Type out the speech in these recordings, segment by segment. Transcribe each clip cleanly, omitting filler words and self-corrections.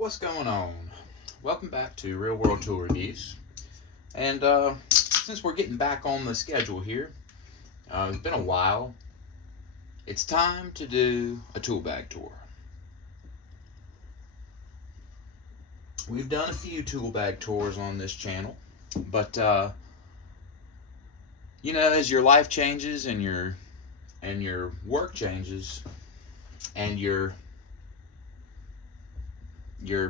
What's going on? Welcome back to Real World Tool Reviews. And since we're getting back on the schedule here, it's been a while. It's time to do a tool bag tour. We've done a few tool bag tours on this channel, but as your life changes and your work changes and your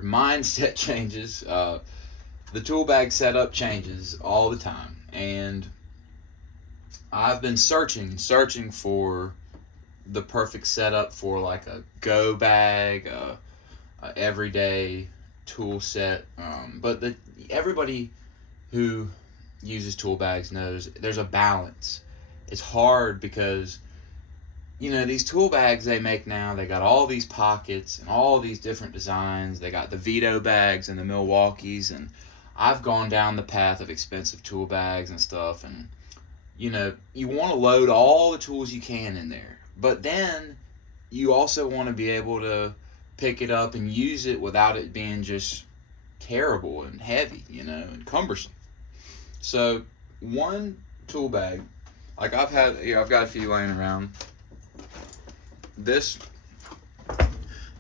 mindset changes, the tool bag setup changes all the time. And I've been searching for the perfect setup for like a go bag, a everyday tool set. But everybody who uses tool bags knows there's a balance. It's hard because these tool bags they make now, they got all these pockets and all these different designs. They got the Vito bags and the Milwaukees, and I've gone down the path of expensive tool bags and stuff, and you want to load all the tools you can in there, but then you also want to be able to pick it up and use it without it being just terrible and heavy, and cumbersome. So one tool bag, like I've got a few laying around. This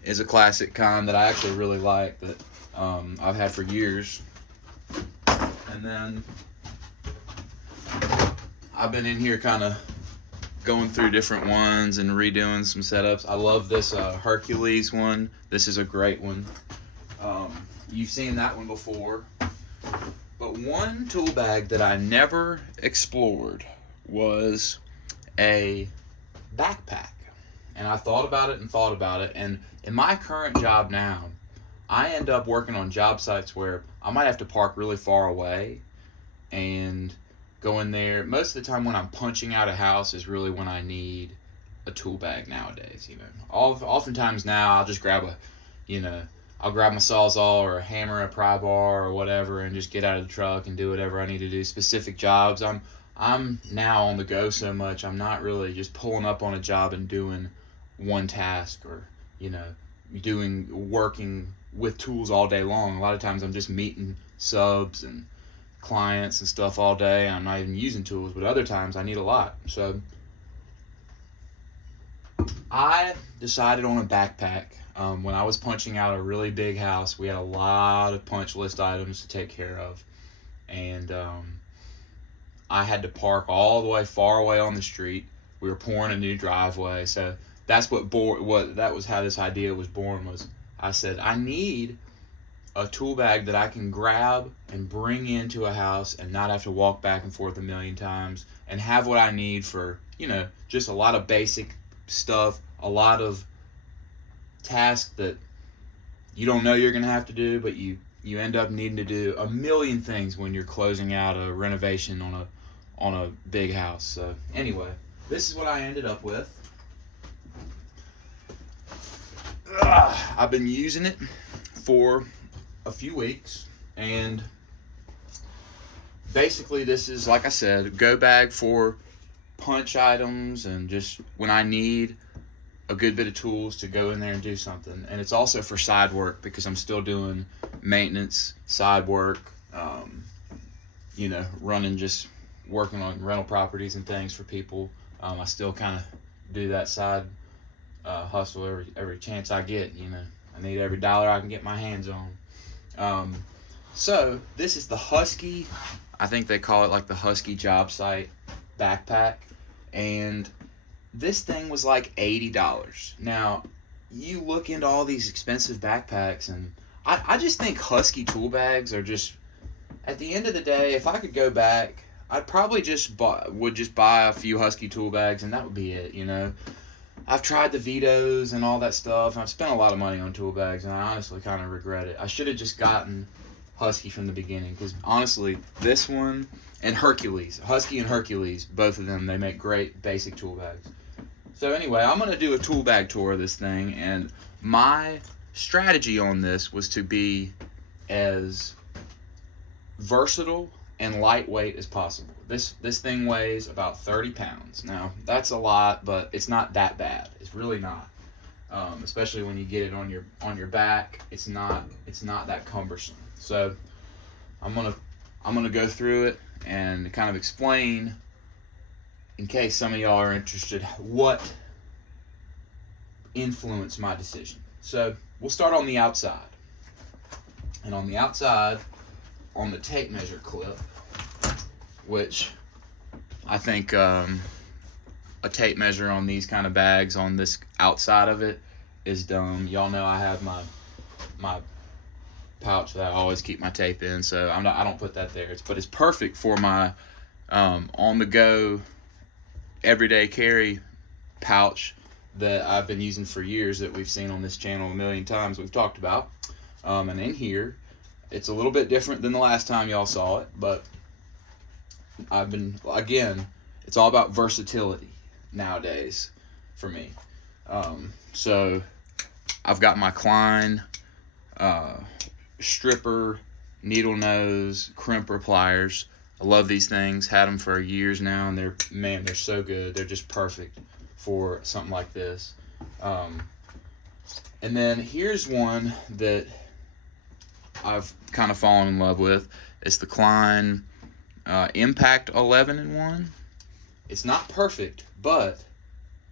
is a classic kind that I actually really like, that I've had for years. And then I've been in here kind of going through different ones and redoing some setups. I love this Hercules one. This is a great one. You've seen that one before. But one tool bag that I never explored was a backpack. And I thought about it, and in my current job now, I end up working on job sites where I might have to park really far away and go in there. Most of the time when I'm punching out a house is really when I need a tool bag nowadays. Oftentimes now I'll just grab I'll grab my Sawzall or a hammer, a pry bar or whatever, and just get out of the truck and do whatever I need to do. Specific jobs, I'm now on the go so much, I'm not really just pulling up on a job and doing one task, or working with tools all day long. A lot of times I'm just meeting subs and clients and stuff all day, and I'm not even using tools. But other times I need a lot. So I decided on a backpack. When I was punching out a really big house, we had a lot of punch list items to take care of, and I had to park all the way far away on the street. We were pouring a new driveway, so that's that was how this idea was born. Was I said I need a tool bag that I can grab and bring into a house and not have to walk back and forth a million times, and have what I need for just a lot of basic stuff, a lot of tasks that you don't know you're gonna have to do, but you end up needing to do a million things when you're closing out a renovation on a big house. So anyway, this is what I ended up with. I've been using it for a few weeks, and basically this is, like I said, a go bag for punch items and just when I need a good bit of tools to go in there and do something. And it's also for side work because I'm still doing maintenance, side work, working on rental properties and things for people. I still kind of do that side hustle every chance I get. I need every dollar I can get my hands on. So this is the Husky. I think they call it like the Husky job site backpack, and this thing was like $80. Now you look into all these expensive backpacks, and I just think Husky tool bags are just, at the end of the day, if I could go back, I'd probably just buy a few Husky tool bags, and that would be it. I've tried the Vitos and all that stuff, and I've spent a lot of money on tool bags, and I honestly kind of regret it. I should have just gotten Husky from the beginning, because honestly, this one and Hercules, Husky and Hercules, both of them, they make great basic tool bags. So anyway, I'm going to do a tool bag tour of this thing, and my strategy on this was to be as versatile and lightweight as possible. This thing weighs about 30 pounds. Now, that's a lot, but it's not that bad. It's really not. especially when you get it on your back. It's not that cumbersome. So I'm gonna go through it and kind of explain, in case some of y'all are interested, what influenced my decision. So we'll start on the outside. And on the outside, on the tape measure clip, which I think a tape measure on these kind of bags on this outside of it is dumb. Y'all know I have my pouch that I always keep my tape in, so I don't put that there. But it's perfect for my on the go everyday carry pouch that I've been using for years, that we've seen on this channel a million times, we've talked about. And in here, it's a little bit different than the last time y'all saw it, but again, it's all about versatility nowadays for me. So I've got my Klein stripper, needle nose, crimper pliers. I love these things. Had them for years now, and they're so good. They're just perfect for something like this. And then here's one that I've kind of fallen in love with. It's the Klein Impact 11-in-1. It's not perfect, but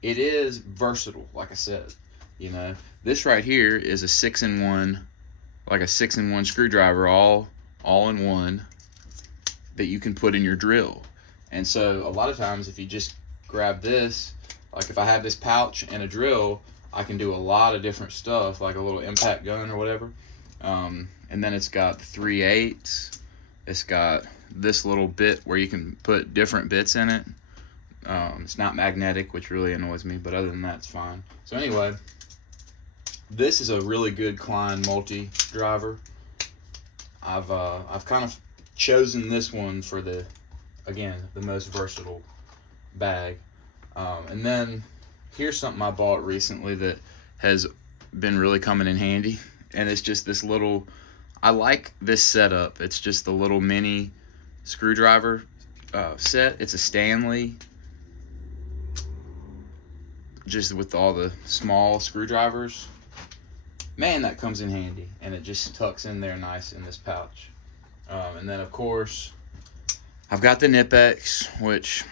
it is versatile, like I said. You know, this right here is a 6-in-1, like a 6-in-1 screwdriver, all in one, that you can put in your drill. And so a lot of times, if you just grab this, like if I have this pouch and a drill, I can do a lot of different stuff, like a little impact gun or whatever. And then it's got 3/8. It's got this little bit where you can put different bits in it. It's not magnetic, which really annoys me, but other than that, it's fine. So anyway, this is a really good Klein multi-driver. I've kind of chosen this one for the most versatile bag. And then here's something I bought recently that has been really coming in handy, and it's just this little, I like this setup. It's just the little mini screwdriver set. It's a Stanley, just with all the small screwdrivers. Man, that comes in handy, and it just tucks in there nice in this pouch. And then of course I've got the Nipex, which,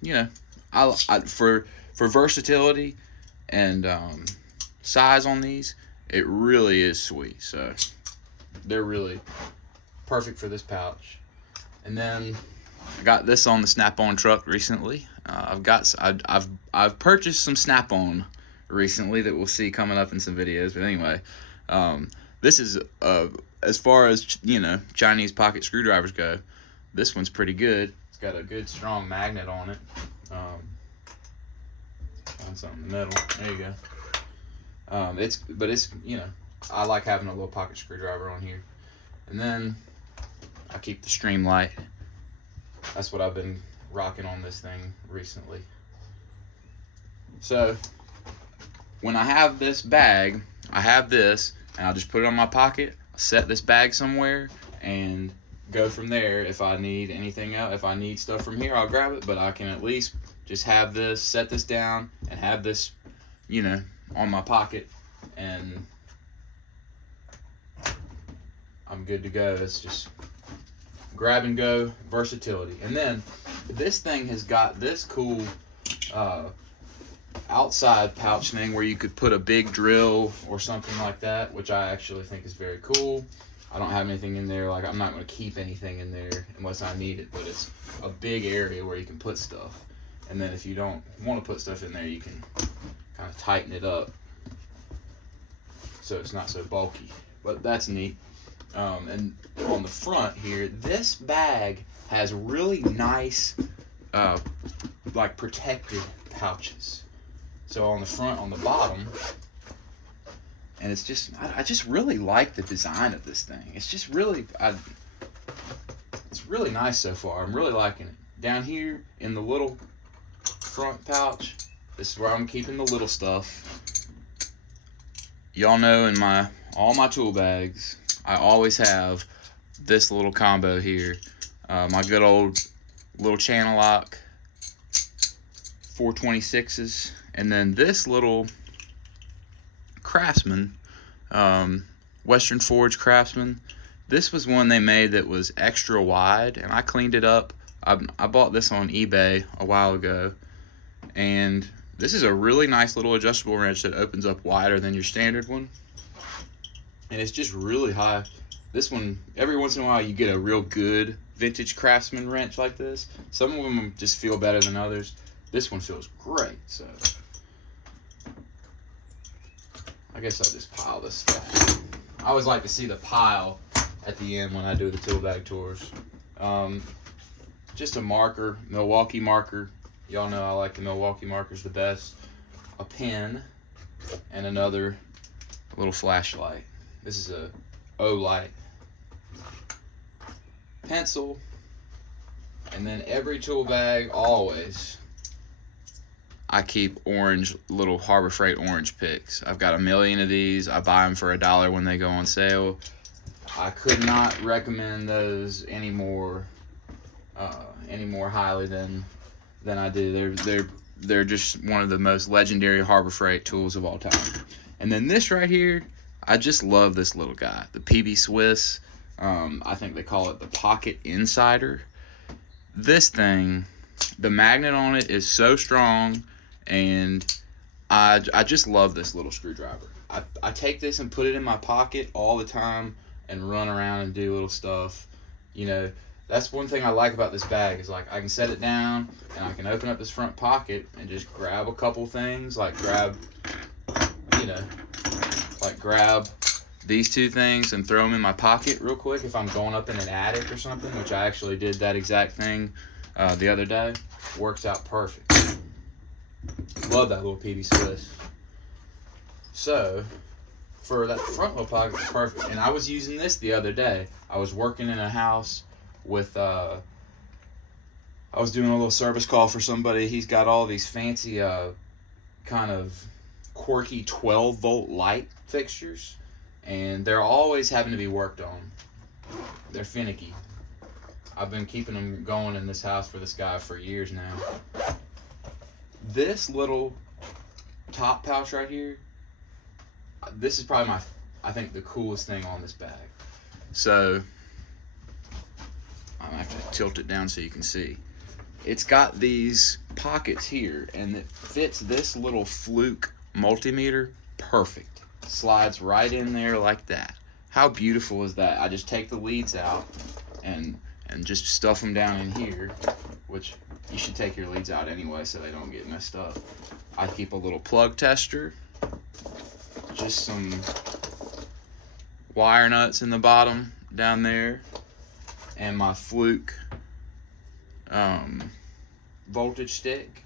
you know, I for versatility and size on these, it really is sweet. So they're really perfect for this pouch. And then I got this on the Snap-on truck recently. I've purchased some Snap-on recently that we'll see coming up in some videos. But anyway, this is as far as, you know, Chinese pocket screwdrivers go, this one's pretty good. It's got a good strong magnet on it. Find something in the middle. There you go. It's you know, I like having a little pocket screwdriver on here. And then I keep the Streamlight. That's what I've been rocking on this thing recently. So when I have this bag, I have this, and I'll just put it on my pocket, set this bag somewhere, and go from there. If I need anything else, if I need stuff from here, I'll grab it, but I can at least just have this, set this down, and have this, you know, on my pocket, and I'm good to go. It's just grab and go versatility. And then this thing has got this cool outside pouch thing where you could put a big drill or something like that, which I actually think is very cool. I don't have anything in there, like I'm not going to keep anything in there unless I need it, but it's a big area where you can put stuff. And then if you don't want to put stuff in there, you can kind of tighten it up so it's not so bulky. But that's neat. And on the front here, this bag has really nice like protected pouches. So on the front, on the bottom, and it's just, I just really like the design of this thing. It's just really, it's really nice so far. I'm really liking it. Down here in the little front pouch, this is where I'm keeping the little stuff. Y'all know in all my tool bags, I always have this little combo here. My good old little channel lock 426s, and then this little Craftsman, Western Forge Craftsman. This was one they made that was extra wide, and I cleaned it up. I bought this on eBay a while ago, and this is a really nice little adjustable wrench that opens up wider than your standard one, and it's just really high. This one, every once in a while you get a real good vintage Craftsman wrench like this. Some of them just feel better than others. This one feels great, so I guess I'll just pile this stuff. I always like to see the pile at the end when I do the tool bag tours. Just a marker, Milwaukee marker. Y'all know I like the Milwaukee markers the best. A pen, and another little flashlight. This is a O light. Pencil, and then every tool bag, always, I keep orange, little Harbor Freight orange picks. I've got a million of these. I buy them for $1 when they go on sale. I could not recommend those any more highly than I do. They're just one of the most legendary Harbor Freight tools of all time. And then this right here, I just love this little guy, the PB Swiss. I think they call it the Pocket Insider. This thing, the magnet on it is so strong, and I just love this little screwdriver. I take this and put it in my pocket all the time and run around and do little stuff. You know, that's one thing I like about this bag is like I can set it down and I can open up this front pocket and just grab a couple things, like grab these two things and throw them in my pocket real quick if I'm going up in an attic or something, which I actually did that exact thing the other day. Works out perfect. Love that little PB Swiss. So, for that front little pocket, it's perfect. And I was using this the other day. I was working in a house with, I was doing a little service call for somebody. He's got all these fancy, kind of quirky 12-volt light fixtures. And they're always having to be worked on. They're finicky. I've been keeping them going in this house for this guy for years now. This little top pouch right here, this is probably I think the coolest thing on this bag. So, I'm gonna have to tilt it down so you can see. It's got these pockets here, and it fits this little Fluke multimeter perfect. Slides right in there like that. How beautiful is that? I just take the leads out and just stuff them down in here, which you should take your leads out anyway so they don't get messed up. I keep a little plug tester, just some wire nuts in the bottom down there, and my Fluke voltage stick.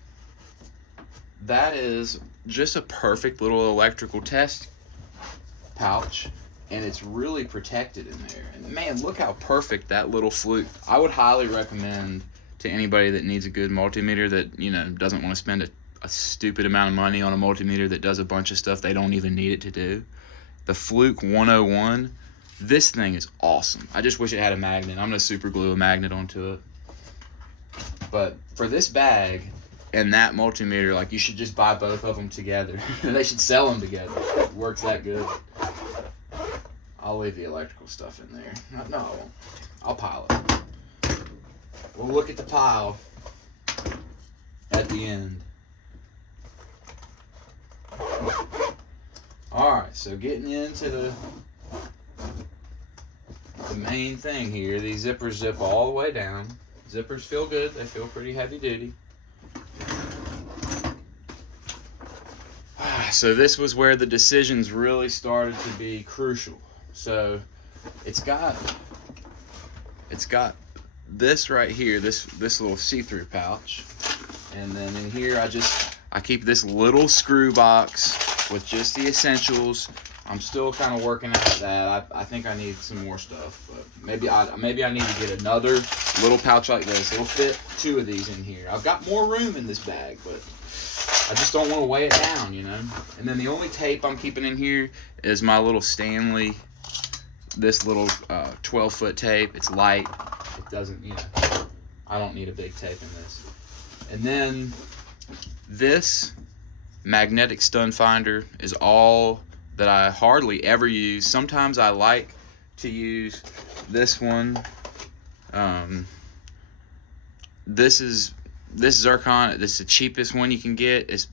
That is just a perfect little electrical test pouch, and it's really protected in there. And man, look how perfect that little Fluke. I would highly recommend to anybody that needs a good multimeter that, you know, doesn't want to spend a stupid amount of money on a multimeter that does a bunch of stuff they don't even need it to do. The Fluke 101, this thing is awesome. I just wish it had a magnet. I'm gonna super glue a magnet onto it. But for this bag and that multimeter, like, you should just buy both of them together. They should sell them together. It works that good. I'll leave the electrical stuff in there. No, I won't. I'll pile it. We'll look at the pile at the end. Alright, so getting into the main thing here. These zippers zip all the way down. Zippers feel good. They feel pretty heavy duty. So this was where the decisions really started to be crucial. So it's got this right here, this little see-through pouch, and then in here I keep this little screw box with just the essentials. I'm still kind of working out that. I think I need some more stuff, but maybe I need to get another little pouch like this. It'll fit 2 of these in here. I've got more room in this bag, but I just don't want to weigh it down, you know. And then the only tape I'm keeping in here is my little Stanley, this little 12-foot tape. It's light. It doesn't, you know, I don't need a big tape in this. And then this magnetic stun finder is all that I hardly ever use. Sometimes I like to use this one. This is zircon. This is the cheapest one you can get. It's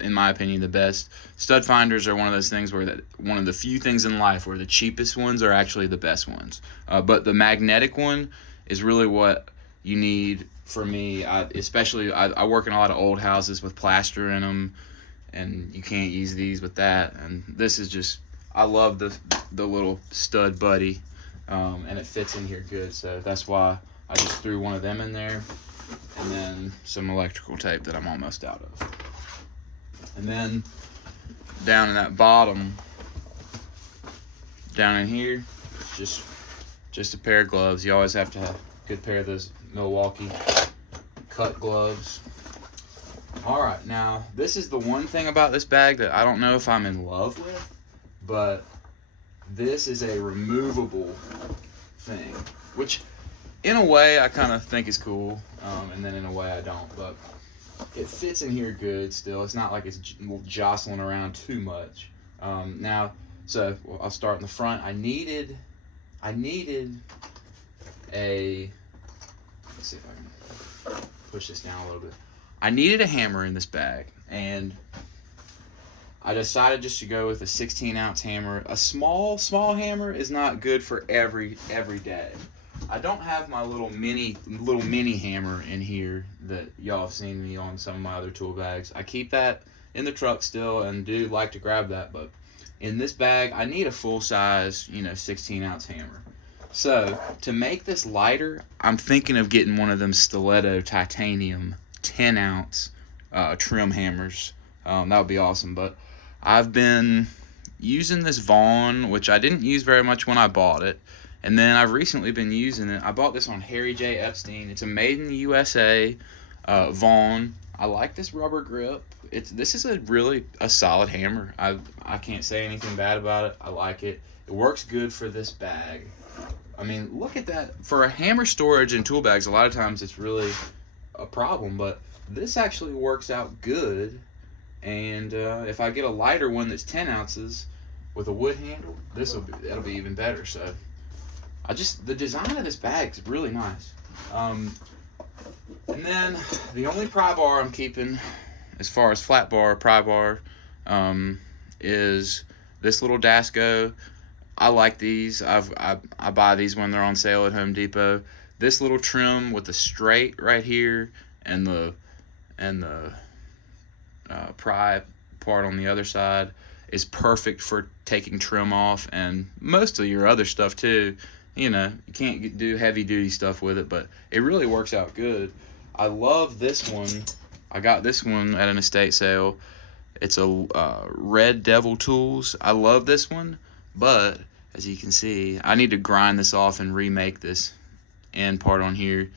in my opinion the best. Stud finders are one of those things where one of the few things in life where the cheapest ones are actually the best ones. But the magnetic one is really what you need for me. I work in a lot of old houses with plaster in them, and you can't use these with that. And this is just, I love the little stud buddy, and it fits in here good. So that's why I just threw one of them in there, and then some electrical tape that I'm almost out of. And then down in that bottom, down in here, just a pair of gloves. You always have to have a good pair of those Milwaukee cut gloves. All right, now this is the one thing about this bag that I don't know if I'm in love with, but this is a removable thing, which in a way I kind of think is cool, and then in a way I don't, but it fits in here good still. It's not like it's jostling around too much. So I'll start in the front. I needed a, let's see if I can push this down a little bit. I needed a hammer in this bag, and I decided just to go with a 16-ounce hammer. A small hammer is not good for every day. I don't have my little mini hammer in here that y'all have seen me on some of my other tool bags. I keep that in the truck still and do like to grab that, but in this bag I need a full size, 16-ounce hammer. So to make this lighter, I'm thinking of getting one of them Stiletto titanium 10-ounce trim hammers. That would be awesome. But I've been using this Vaughn, which I didn't use very much when I bought it, and then I've recently been using it. I bought this on Harry J. Epstein. It's a made in the USA Vaughn. I like this rubber grip. This is a solid hammer. I can't say anything bad about it. I like it. It works good for this bag. I mean, look at that. For a hammer storage in tool bags, a lot of times it's really a problem, but this actually works out good. And if I get a lighter one that's 10 ounces with a wood handle, that'll be even better. So the design of this bag is really nice. And then the only pry bar I'm keeping, as far as flat bar, pry bar, is this little Dasco. I like these. I buy these when they're on sale at Home Depot. This little trim with the straight right here and the pry part on the other side is perfect for taking trim off, and most of your other stuff too. You can't do heavy duty stuff with it, but it really works out good. I love this one. I got this one at an estate sale. It's a Red Devil Tools. I love this one, but as you can see, I need to grind this off and remake this end part on here.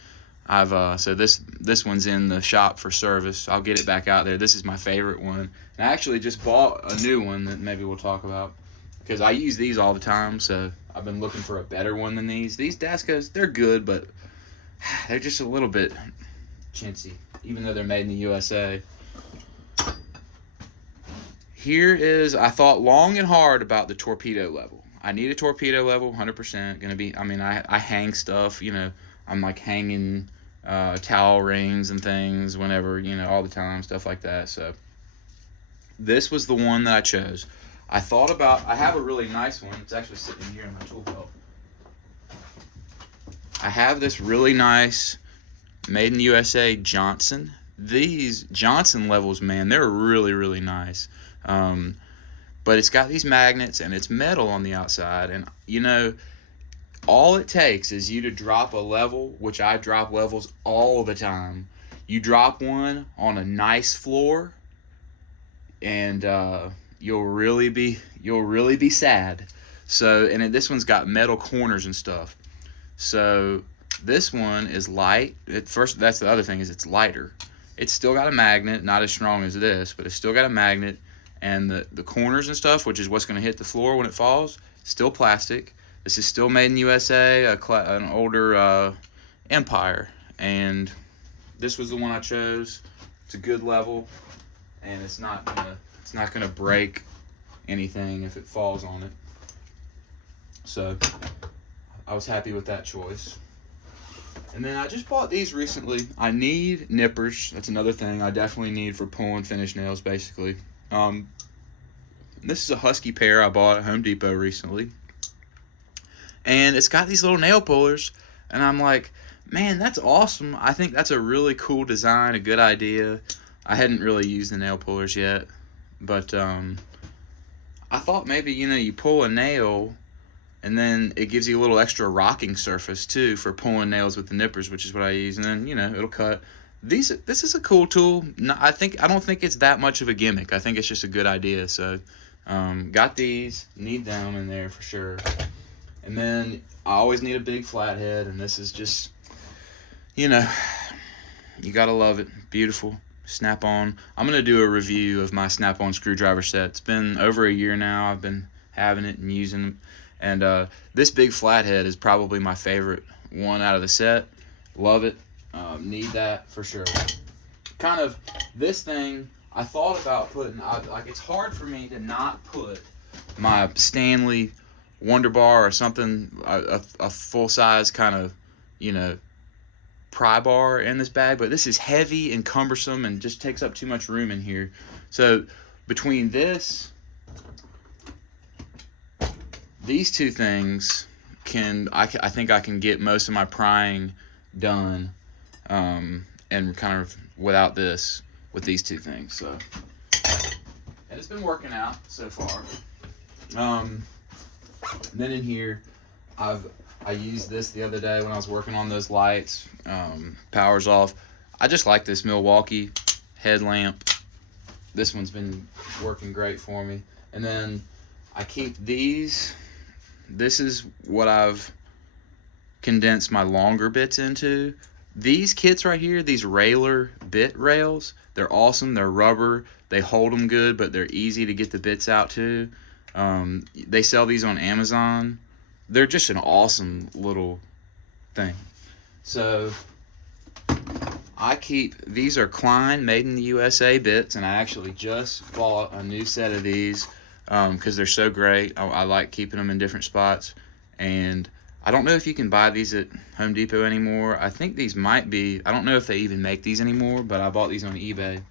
So this one's in the shop for service. I'll get it back out there. This is my favorite one. And I actually just bought a new one that maybe we'll talk about, because I use these all the time, so I've been looking for a better one than these. These Dascos, they're good, but they're just a little bit chintzy, even though they're made in the USA. I thought long and hard about the torpedo level. I need a torpedo level, 100%. I hang stuff, I'm like hanging towel rings and things whenever, all the time, stuff like that. So this was the one that I chose. I have a really nice one. It's actually sitting here in my tool belt. I have this really nice made in the USA Johnson. These Johnson levels, man, they're really, really nice. But it's got these magnets and it's metal on the outside, and all it takes is you to drop a level, which I drop levels all the time. You drop one on a nice floor, and you'll really be sad. So, and this one's got metal corners and stuff. So this one is light. That's the other thing, is it's lighter. It's still got a magnet, not as strong as this, but it's still got a magnet. And the corners and stuff, which is what's going to hit the floor when it falls, still plastic. This is still made in USA, an older Empire. And this was the one I chose. It's a good level, and it's not gonna break anything if it falls on it. So I was happy with that choice. And then I just bought these recently. I need nippers. That's another thing I definitely need for pulling finish nails, basically. This is a Husky pair I bought at Home Depot recently. And it's got these little nail pullers. And I'm like, man, that's awesome. I think that's a really cool design, a good idea. I hadn't really used the nail pullers yet. But I thought maybe, you pull a nail and then it gives you a little extra rocking surface too for pulling nails with the nippers, which is what I use. And then, it'll cut. This is a cool tool. I don't think it's that much of a gimmick. I think it's just a good idea. So got these. Need them in there for sure. And then I always need a big flathead, and this is just, you gotta love it. Beautiful. Snap-on. I'm going to do a review of my Snap-on screwdriver set. It's been over a year now. I've been having it and using it. And this big flathead is probably my favorite one out of the set. Love it. Need that for sure. Kind of, this thing, I thought about putting, it's hard for me to not put my Stanley Wonder Bar or something, a full-size kind of, pry bar in this bag, but this is heavy and cumbersome and just takes up too much room in here. So between these two things, I think I can get most of my prying done, and kind of without with these two things. So, and it's been working out so far. And then in here, I used this the other day when I was working on those lights. Power's off. I just like this Milwaukee headlamp. This one's been working great for me. And then I keep these. This is what I've condensed my longer bits into. These kits right here, these railer bit rails, they're awesome. They're rubber. They hold them good, but they're easy to get the bits out too. They sell these on Amazon. They're just an awesome little thing. So these are Klein made in the USA bits, and I actually just bought a new set of these because they're so great. I like keeping them in different spots. And I don't know if you can buy these at Home Depot anymore. I think these might be, I don't know if they even make these anymore, but I bought these on eBay.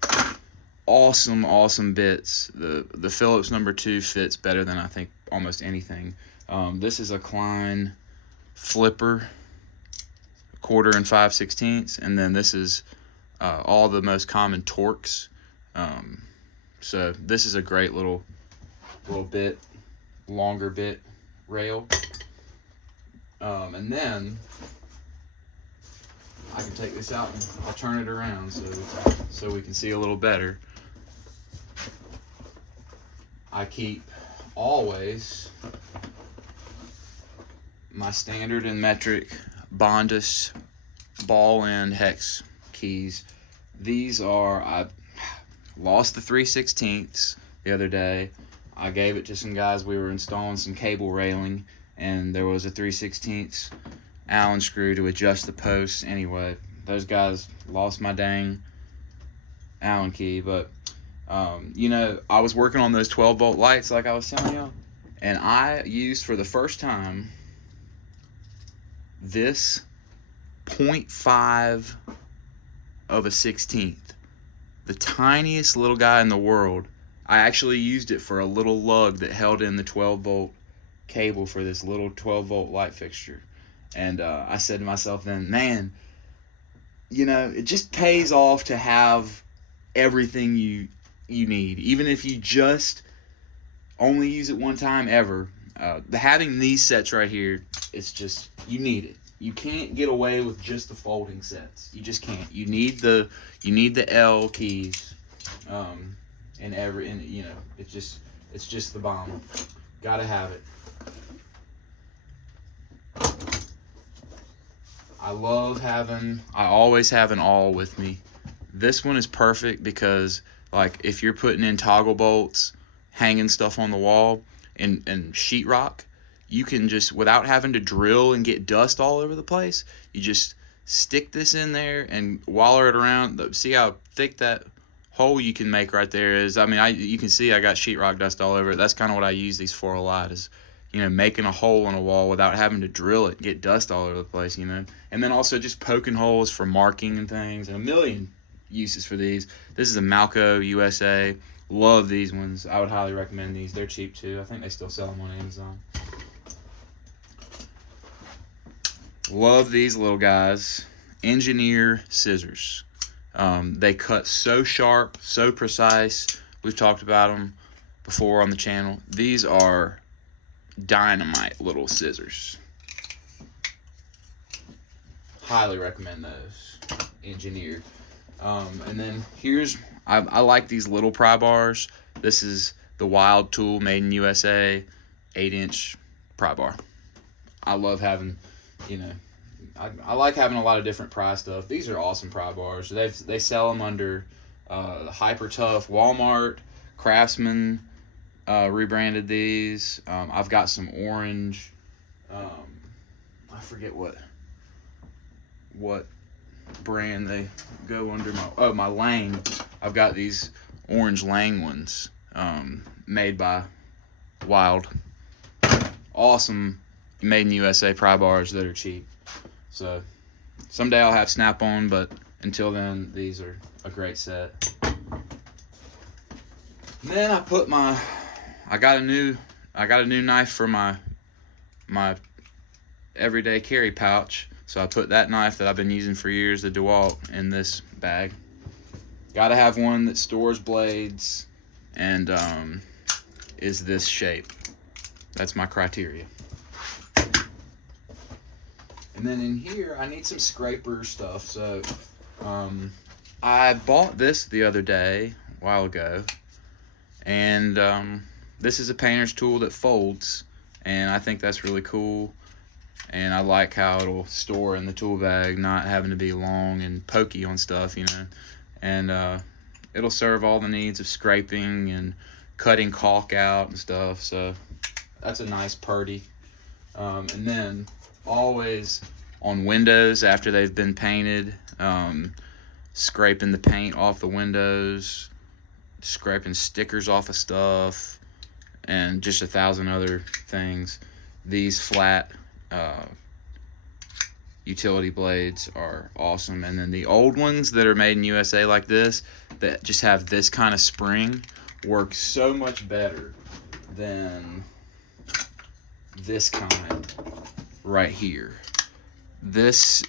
Awesome bits. The Phillips number 2 fits better than I think almost anything. This is a Klein flipper, 1/4 and 5/16, and then this is all the most common Torx. So this is a great little bit, longer bit rail. And then I can take this out and I'll turn it around so we can see a little better. I keep always my standard and metric Bondus ball end hex keys. These are, I lost the 3/16 the other day. I gave it to some guys. We were installing some cable railing, and there was a 3/16 Allen screw to adjust the posts. Anyway, those guys lost my dang Allen key, but I was working on those 12-volt lights like I was telling you, and I used for the first time this 0.5 of a 16th, the tiniest little guy in the world. I actually used it for a little lug that held in the 12-volt cable for this little 12-volt light fixture. And I said to myself then, man, it just pays off to have everything you need, even if you just only use it one time ever. Having these sets right here, it's just, you need it. You can't get away with just the folding sets. You just can't. You need the L keys, it's just the bomb. Gotta have it. I always have an awl with me. This one is perfect because, like, if you're putting in toggle bolts, hanging stuff on the wall, and sheetrock, you can just, without having to drill and get dust all over the place, you just stick this in there and waller it around. See how thick that hole you can make right there is, I mean, you can see I got sheetrock dust all over it. That's kind of what I use these for a lot, is, making a hole in a wall without having to drill it, get dust all over the place, And then also just poking holes for marking and things, and a million uses for these. This is a Malco USA. Love these ones. I would highly recommend these. They're cheap too. I think they still sell them on Amazon. Love these little guys. Engineer scissors. They cut so sharp, so precise. We've talked about them before on the channel. These are dynamite little scissors. Highly recommend those. Engineer. And then I like these little pry bars. This is the Wild Tool made in USA 8-inch pry bar. I love having, I like having a lot of different pry stuff. These are awesome pry bars. They sell them under Hyper Tough. Walmart, Craftsman rebranded these. I've got some orange. I forget what brand they go under. My Lang. I've got these orange Lang ones made by Wild. Awesome made in USA pry bars that are cheap. So someday I'll have Snap-on, but until then, these are a great set. Then I got a new knife for my everyday carry pouch. So I put that knife that I've been using for years, the DeWalt, in this bag. Gotta have one that stores blades and is this shape. That's my criteria. And then in here, I need some scraper stuff. So I bought this the other day, a while ago. And this is a painter's tool that folds. And I think that's really cool. And I like how it'll store in the tool bag, not having to be long and pokey on stuff, And it'll serve all the needs of scraping and cutting caulk out and stuff. So that's a nice purdy. And then always on windows after they've been painted, scraping the paint off the windows, scraping stickers off of stuff, and just 1,000 other things. These flat utility blades are awesome. And then the old ones that are made in USA like this, that just have this kind of spring, work so much better than this kind right here. This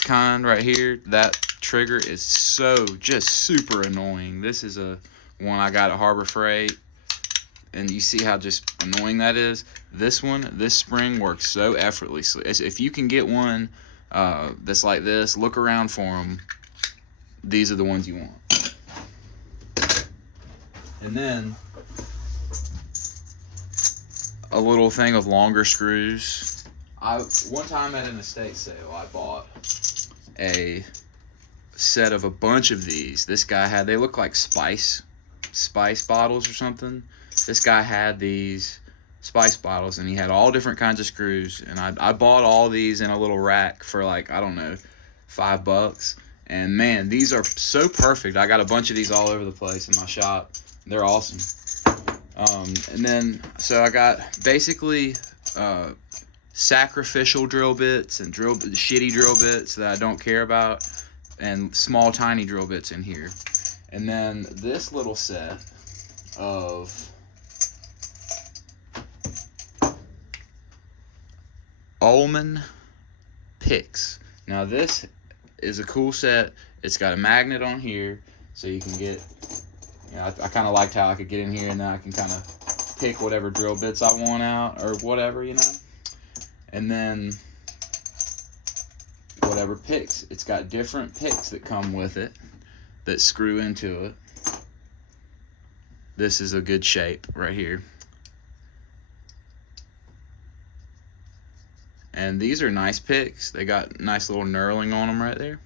kind right here, that trigger is just super annoying. This is a one I got at Harbor Freight, and you see how just annoying that is. This spring works so effortlessly. If you can get one that's like this, look around for them. These are the ones you want. And then a little thing of longer screws. One time at an estate sale, I bought a set of a bunch of these. This guy had, they look like spice bottles or something. This guy had these spice bottles, and he had all different kinds of screws. And I bought all these in a little rack for like, I don't know, $5. And man, these are so perfect. I got a bunch of these all over the place in my shop. They're awesome. And then, so I got basically sacrificial drill bits and shitty drill bits that I don't care about, and small tiny drill bits in here. And then this little set of Ullman picks. Now this is a cool set. It's got a magnet on here, so you can get, I kind of liked how I could get in here and then I can kind of pick whatever drill bits I want out or whatever, And then whatever picks. It's got different picks that come with it that screw into it. This is a good shape right here. And these are nice picks. They got nice little knurling on them right there.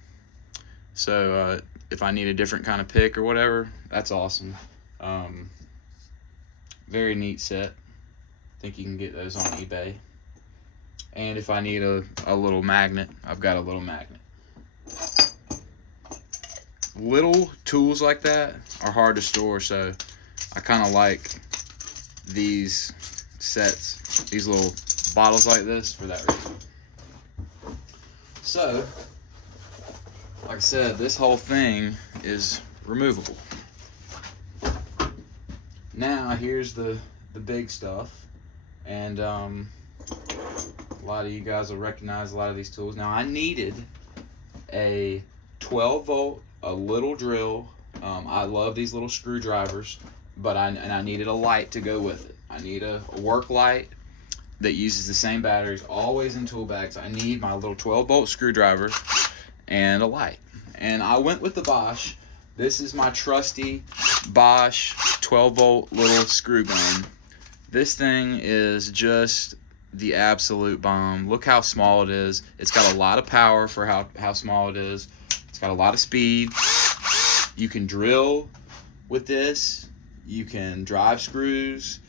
So if I need a different kind of pick or whatever, that's awesome. Very neat set. I think you can get those on eBay. And if I need a little magnet, I've got a little magnet. little tools like that are hard to store, so I kind of like these sets, these little bottles like this for that reason. So, like I said, this whole thing is removable. Now here's the big stuff, and a lot of you guys will recognize a lot of these tools. Now I needed a 12 volt, a little drill. I love these little screwdrivers, but I needed a light to go with it. I need a work light that uses the same batteries, always in tool bags. I need my little 12 volt screwdriver and a light. And I went with the Bosch. This is my trusty Bosch 12 volt little screw gun. This thing is just the absolute bomb. Look how small it is. It's got a lot of power for how small it is. It's got a lot of speed. You can drill with this. You can drive screws,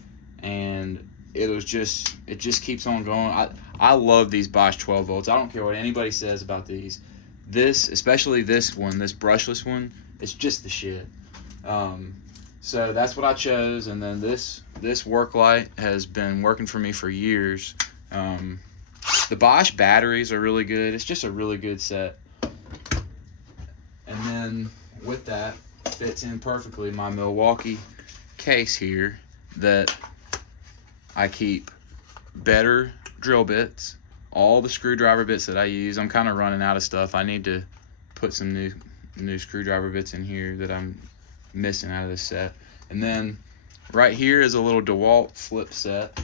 and it just keeps on going. I love these Bosch 12 volts. I don't care what anybody says about these. This, especially this one, this brushless one, it's just the shit. So that's what I chose, and then this work light has been working for me for years. The Bosch batteries are really good. It's just a really good set. And then with that fits in perfectly my Milwaukee case here that I keep better drill bits, all the screwdriver bits that I use. I'm kind of running out of stuff. I need to put some new screwdriver bits in here that I'm missing out of this set. And then right here is a little DeWalt flip set,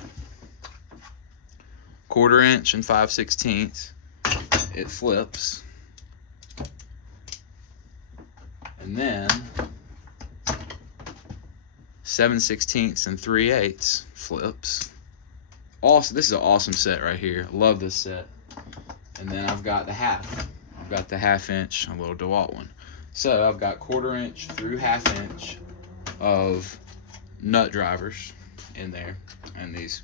1/4 inch and 5/16. It flips, and then 7/16 and 3/8 flips. Also, this is an awesome set right here. Love this set. And then I've got the half. I've got the 1/2 inch, a little DeWalt one. So I've got 1/4 inch through 1/2 inch of nut drivers in there, and these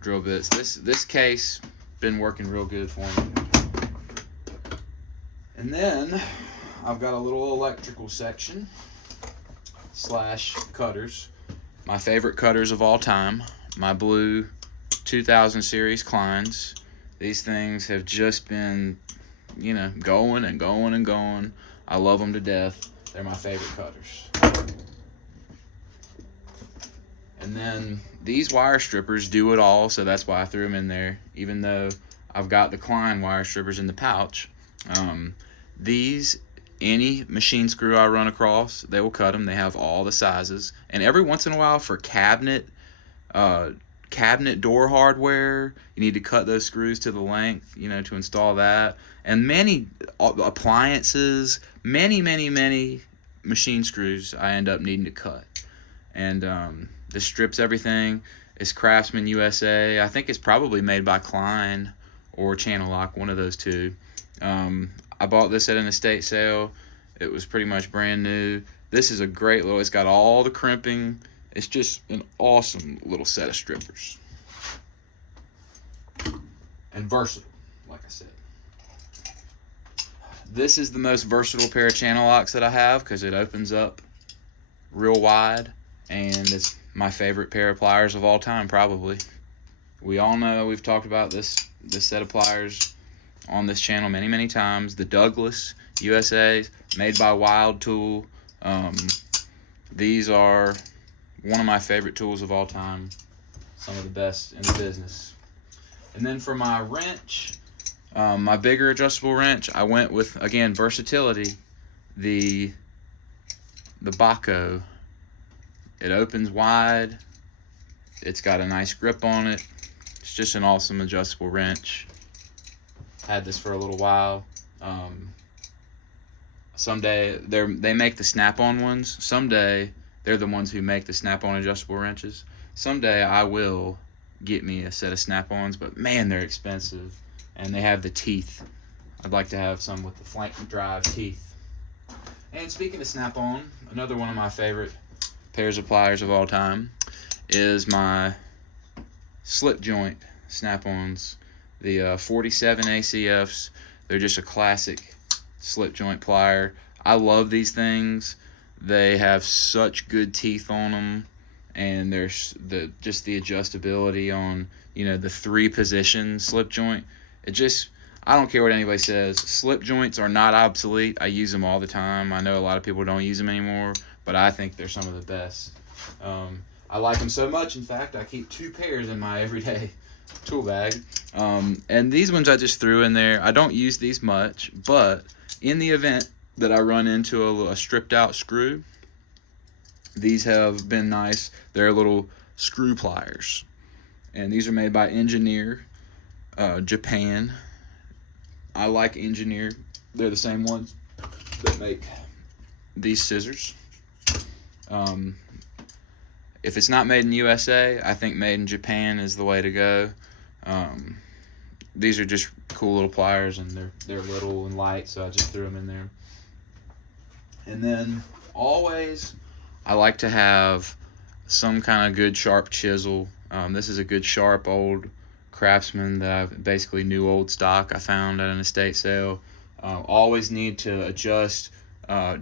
drill bits. This case been working real good for me. And then I've got a little electrical section / cutters. My favorite cutters of all time, my blue 2000 series Kleins. These things have just been, going and going and going. I love them to death. They're my favorite cutters. And then these wire strippers do it all, so that's why I threw them in there, even though I've got the Klein wire strippers in the pouch. These, any machine screw I run across, they will cut them. They have all the sizes. And every once in a while for cabinet door hardware, you need to cut those screws to the length, to install that. And many appliances, many machine screws I end up needing to cut. And this strips everything. It's Craftsman USA. I think it's probably made by Klein or Channel Lock, one of those two. I bought this at an estate sale. It was pretty much brand new. This is a great it's got all the crimping. It's just an awesome little set of strippers. And versatile, like I said. This is the most versatile pair of channel locks that I have because it opens up real wide, and it's my favorite pair of pliers of all time, probably. We all know, we've talked about this set of pliers on this channel many times. The Douglas USA, made by Wild Tool. These are one of my favorite tools of all time. Some of the best in the business. And then for my wrench, my bigger adjustable wrench, I went with, again, versatility, the Baco. It opens wide. It's got a nice grip on it. It's just an awesome adjustable wrench. Had this for a little while. Someday they make the snap-on ones. Someday they're the ones who make the snap-on adjustable wrenches. Someday I will get me a set of snap-ons, but man, they're expensive, and they have the teeth. I'd like to have some with the flank drive teeth. And speaking of snap-on, another one of my favorite pairs of pliers of all time is my slip joint snap-ons, the 47 ACFs. They're just a classic slip joint plier. I love these things. They have such good teeth on them, and there's just the adjustability on, the 3-position slip joint. It just, I don't care what anybody says. Slip joints are not obsolete. I use them all the time. I know a lot of people don't use them anymore, but I think they're some of the best. I like them so much, in fact, I keep 2 pairs in my everyday tool bag. And these ones I just threw in there. I don't use these much, but in the event that I run into a stripped out screw, these have been nice. They're little screw pliers, and these are made by Engineer, Japan. I like Engineer. They're the same ones that make these scissors. If it's not made in USA, I think made in Japan is the way to go. These are just cool little pliers, and they're little and light, so I just threw them in there. And then always, I like to have some kind of good sharp chisel. This is a good sharp old Craftsman that I basically new old stock I found at an estate sale. Always need to adjust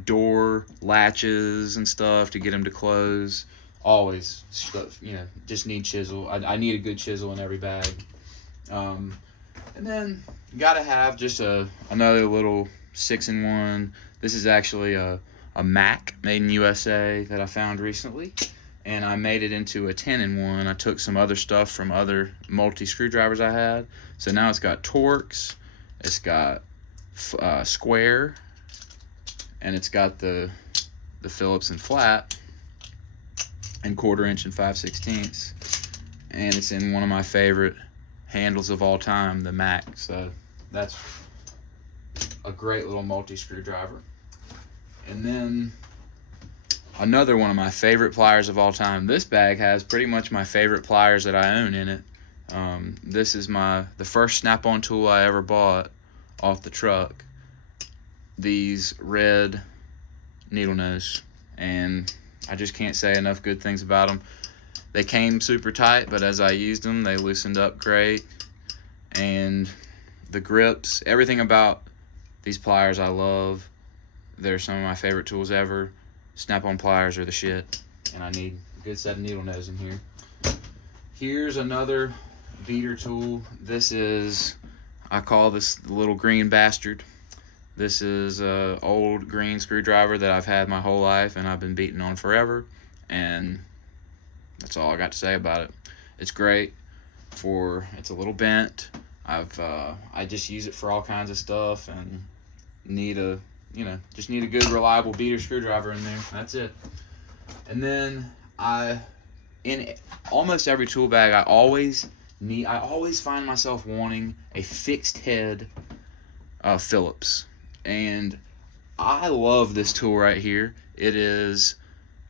door latches and stuff to get them to close. Always, just need chisel. I need a good chisel in every bag. And then you gotta have just another little 6-in-1. This is actually a Mac made in USA that I found recently, and I made it into a 10-in-1. I took some other stuff from other multi screwdrivers I had, so now it's got Torx, it's got square, and it's got the Phillips and flat, and 1/4 inch and 5/16, and it's in one of my favorite handles of all time, the Mac. So that's a great little multi screwdriver. And then another one of my favorite pliers of all time. This bag has pretty much my favorite pliers that I own in it. This is the first snap-on tool I ever bought off the truck. These red needle nose, and I just can't say enough good things about them. They came super tight, but as I used them, they loosened up great. And the grips, everything about these pliers I love. They're some of my favorite tools ever. Snap-on pliers are the shit, and I need a good set of needle nose in here. Here's another beater tool. I call this the little green bastard. This is an old green screwdriver that I've had my whole life, and I've been beating on forever, and that's all I got to say about it. It's great it's a little bent. I just use it for all kinds of stuff, and just need a good reliable beater screwdriver in there. That's it. And then in almost every tool bag, I always find myself wanting a fixed head Phillips, and I love this tool right here. It is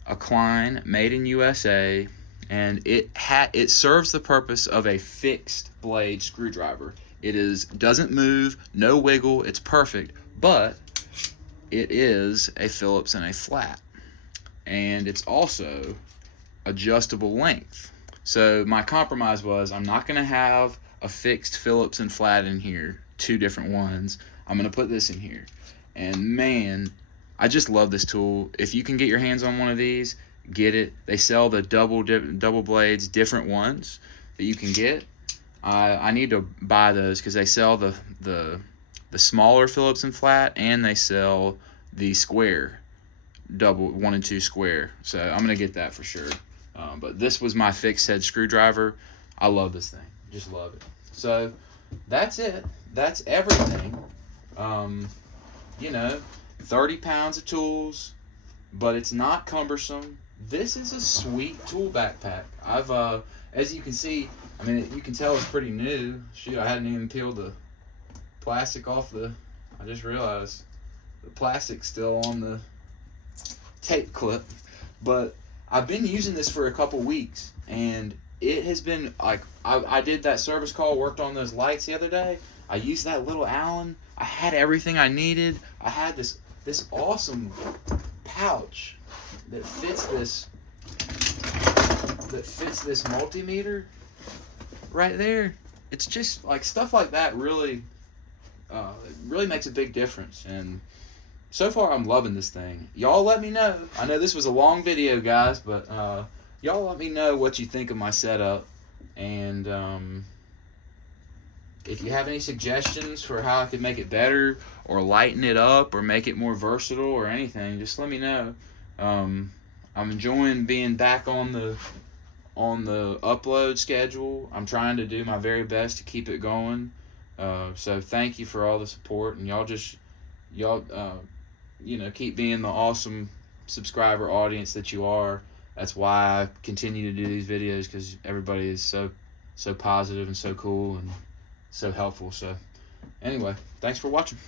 a Klein made in USA, and it serves the purpose of a fixed blade screwdriver. Doesn't move, no wiggle, it's perfect, but it is a Phillips and a flat, and it's also adjustable length. So my compromise was, I'm not going to have a fixed Phillips and flat in here, 2 different ones. I'm going to put this in here. And man, I just love this tool. If you can get your hands on one of these, get it. They sell the double blades, different ones that you can get. I need to buy those because they sell the smaller Phillips and flat, and they sell the square, 1 and 2 square. So I'm going to get that for sure. But this was my fixed head screwdriver. I love this thing. Just love it. So that's it. That's everything. 30 pounds of tools, but it's not cumbersome. This is a sweet tool backpack. As you can see, you can tell it's pretty new. Shoot, I hadn't even peeled the plastic off I just realized the plastic's still on the tape clip. But I've been using this for a couple weeks, and it has been I did that service call, worked on those lights the other day. I used that little Allen. I had everything I needed. I had this awesome pouch that fits this multimeter right there. It's just stuff like that really makes a big difference. And so far I'm loving this thing. Y'all let me know. I know this was a long video, guys, but y'all let me know what you think of my setup. And if you have any suggestions for how I could make it better or lighten it up or make it more versatile or anything, just let me know. I'm enjoying being back on the upload schedule. I'm trying to do my very best to keep it going. So thank you for all the support, and y'all keep being the awesome subscriber audience that you are. That's why I continue to do these videos, because everybody is so positive and so cool and so helpful. So anyway, thanks for watching.